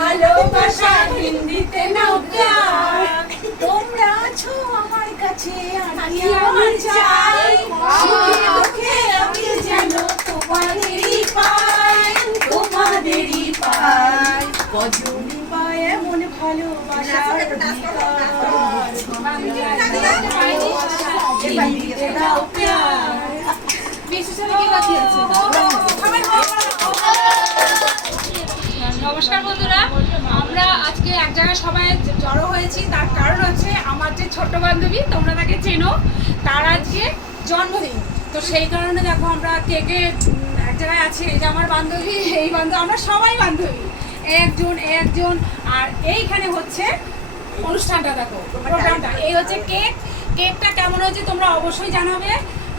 ভালোবাসা হিন্দিতে নাও তোমরা আছো আমার কাছে আমি আমার চাই নমস্কার বন্ধুরা আমরা আজকে এক জায়গায় সবাই জড়ো হয়েছি। তার কারণ হচ্ছে আমার যে ছোট বান্ধবী তোমরা তাকে চেনো তার আজকে জন্মদিন। তো সেই কারণে দেখো আমরা কেকে এক জায়গায় আছি। এই যে আমার বান্ধবী এই বান্ধবী আমরা সবাই বান্ধবী। একজন একজন। আর এইখানে হচ্ছে অনুষ্ঠানটা দেখো প্রোগ্রামটা এই হচ্ছে কেক কেকটা কেমন হয়েছে তোমরা অবশ্যই জানাবে।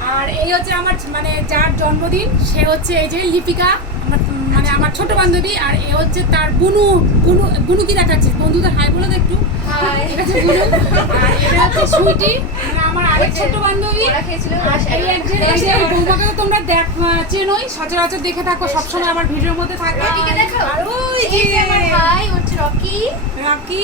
আর এই হচ্ছে আমার মানে যার জন্মদিন সে হচ্ছে এই যে লিপিকা আমার মানে আমার ছোট বান্ধবী আর এ হচ্ছে তার বুনু বুনু বুনু কি দেখাচ্ছে বন্ধুদের হাই বলে তো একটু। এটা হচ্ছে হচ্ছে সুইটি মানে আমার আরেক ছোট বান্ধবী। বৌমাকে তো তোমরা দেখ চেনোই সচরাচর দেখে থাকো সবসময় আমার ভিডিওর মধ্যে থাকে। আর ওই যে রকি।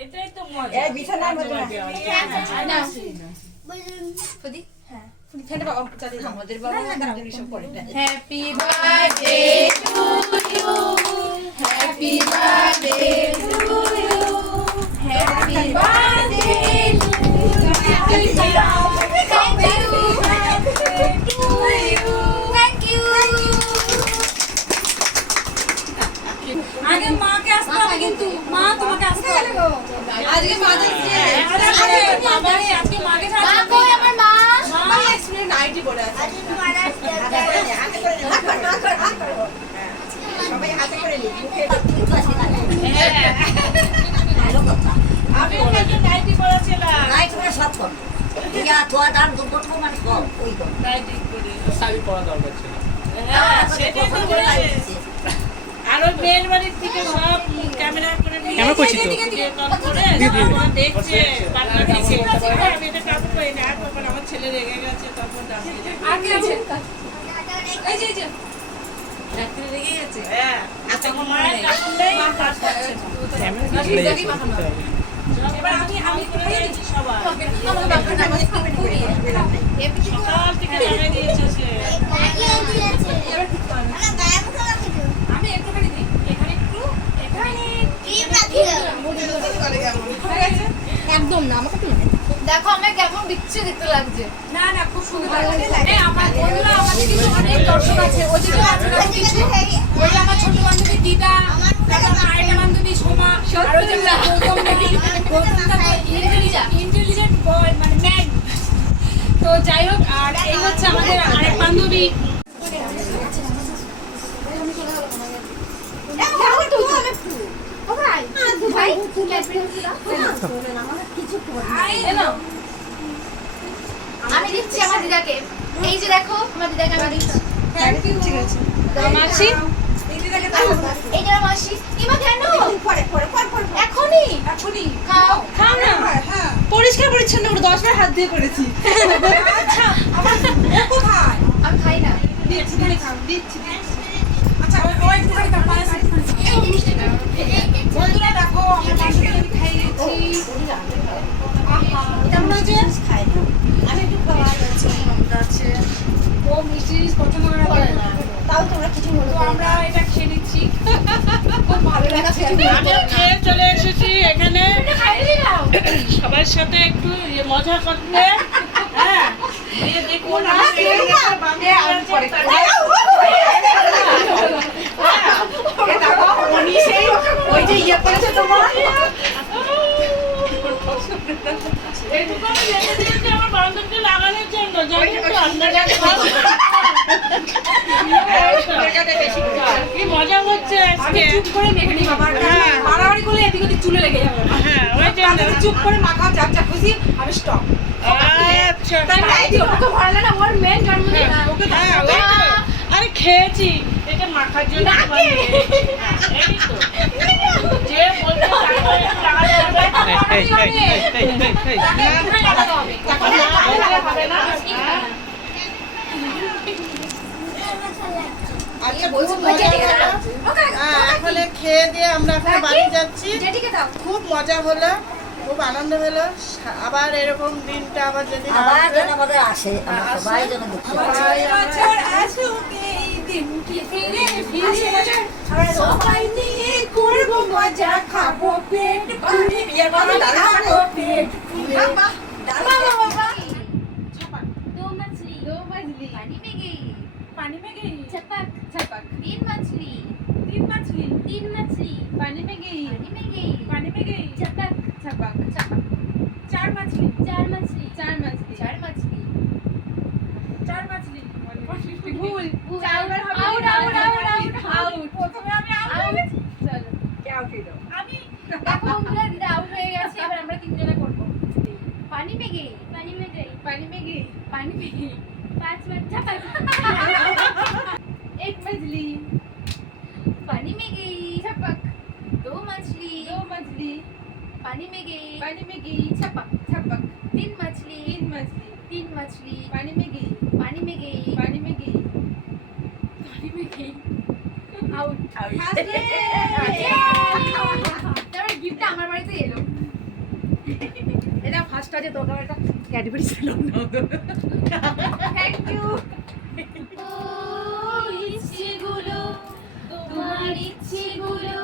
এটাই তো মজা happy birthday to you happy birthday কিন্তু মা তোমাকে আসতে হবে আজকে মাদার্স ডে আজকে মাকে ছাড়া আমার মা? মা নাইটি পরে আছে। সবাই হাতে করে নি মুখে আমি একটা নাইটি পরা দরকার ছিল হ্যাঁ সেটাই তো আর ওই মেয়ের বাড়ির থেকে সব করে নিয়ে ক্যামেরা করছি তো। ভিডিও কল করে পার্টনার দেখছে আমি এটা কাপড় পাই না ছেলে। আছে হ্যাঁ আর মায়ের কাপড় নেই মা করছে। ক্যামেরা করতে হবে। এবার আমি আমি সবাই সকাল থেকে দিয়েছে সে আমি একটুখানি দিই এখানে একটু এখানে একদম না আমাকে দেখো আমার কেমন বিচ্ছু দেখতে লাগছে। না না খুব সুন্দর এই আমার বন্ধুরা আমাদের কিন্তু অনেক দর্শক আছে ওই যে আছে না কিছু ওই আমার ছোট বান্ধবী দিদা তারপর আমার আরেকটা বান্ধবী সোমা আর ওই যে গৌতম ইন্টেলিজেন্ট বয় মানে ম্যান। তো যাই হোক আর এই হচ্ছে আমাদের আরেক বান্ধবী। আমি দিচ্ছি আমার দিদাকে। এই যে দেখো আমার দিদাকে আমি দিচ্ছি। মাসি? এই যে মাসি। ইমা কেন? এখনই? এখনই। খাও। খাও না। পরিষ্কার পরিচ্ছন্ন করে দশ বার হাত দিয়ে করেছি। আচ্ছা আবার আমি খাই না। দিচ্ছি তুমি দিচ্ছি আচ্ছা ওই ওই একটুখানি দাও পায়েস বন্ধুরা দেখো আমার মাসিকে আমি খাইয়ে দিচ্ছি আহা কেমন আছে আমি একটু আছে ও মিষ্টি জিনিস না কিছু তো আমরা এটা খেয়ে নিচ্ছি খুব ভালো লাগছে চলে এসেছি এখানে সবার সাথে একটু মজা করতে হ্যাঁ দেখুন একটা বান্ধবী আছে, ওই যে ইয়ে করেছে তোমার এইটুকু আমি রেখে দিয়েছি আমার বান্ধবীকে লাগানোর জন্য জানেন তো আপনারা কি মজা হচ্ছে চুপ করে মেখে নিই বাবা হ্যাঁ। করলে এদিক ওদিক চুলে লেগে যাবে। হ্যাঁ ওই জন্য। চুপ করে মাখা যা যা খুশি আমি স্টপ আচ্ছা তাই না দিও ওকে ভালো না ওর মেন জন্মদিন। হ্যাঁ, আরে খেয়েছি এটা মাখার জন্য এই তো। এখানে খেয়ে দিয়ে আমরা এখন বাড়ি যাচ্ছি। খুব মজা হলো খুব আনন্দ হলো। আবার এরকম দিনটা আবার যেদিন আবার যেন আমাদের আসে সবাই যেন দেখতে পাই। সবাই আমরা- বছর আসুক এই দিনটি ফিরে ফিরে সবাই নিয়ে করব মজা খাবো পেট ভরে খাবো পেট ভরে বাবা বাবা दो मछली दो मछली पानी में गई पानी में गई छपक छपक तीन मछली तीन मछली तीन मछली पानी में गई पानी में गई पानी में गई छपक छपक छपक चार मछली चार मछली चार मछली चार मछली চার মাছলি ভুল ভুল। চারবার হবে গই पानी में गई पांच मिनट छपक এক মছলি पानी में गई छपक दो मछली दो मछली पानी में गई पानी में गई छपक छपक तीन मछली तीन मछली तीन मछली पानी में गई पानी में गई पानी में गई पानी में गई আউট আউট তারপরে গিফটটা আমার বাড়িতে এলো এটা ফার্স্ট আছে তোকে একটা ক্যাডবেরি ছিল থ্যাংক ইউ ইচ্ছেগুলো তোমার ইচ্ছেগুলো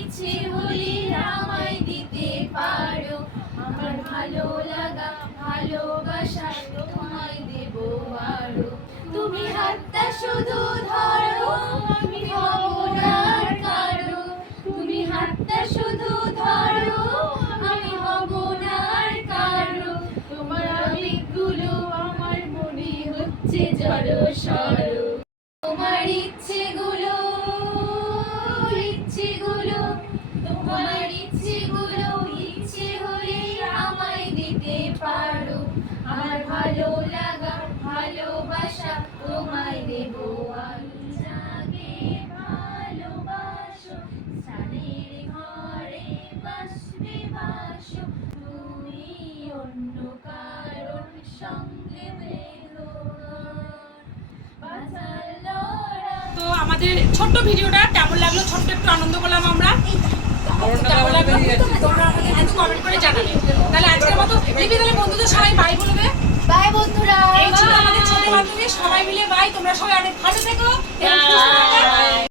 ইচ্ছে হলে আমায় দিতে পারো। আমার ভালো লাগা ভালোবাসা তোমায় দেব আরও। তুমি হাতটা শুধু ধরো দেব আমি যাকে ভালোবাসো সানের ঘরে বাসবে বাসো তুমি অন্য কারণ সঙ্গে বেরো তো আমাদের ছোট্ট ভিডিওটা কেমন লাগল? ছোট্ট একটু আনন্দ করলাম আমরা। কেমন লাগল? তোমরা কমেন্ট করে জানাবে তাহলে আজকের মতো লিপি তাহলে বন্ধুদের সবাই বাই বলবে। বাই বন্ধুরা। এই ছিল আমাদের ছোট বান্ধবী সবাই মিলে বাই। তোমরা সবাই অনেক ভালো থেকো। থেকো।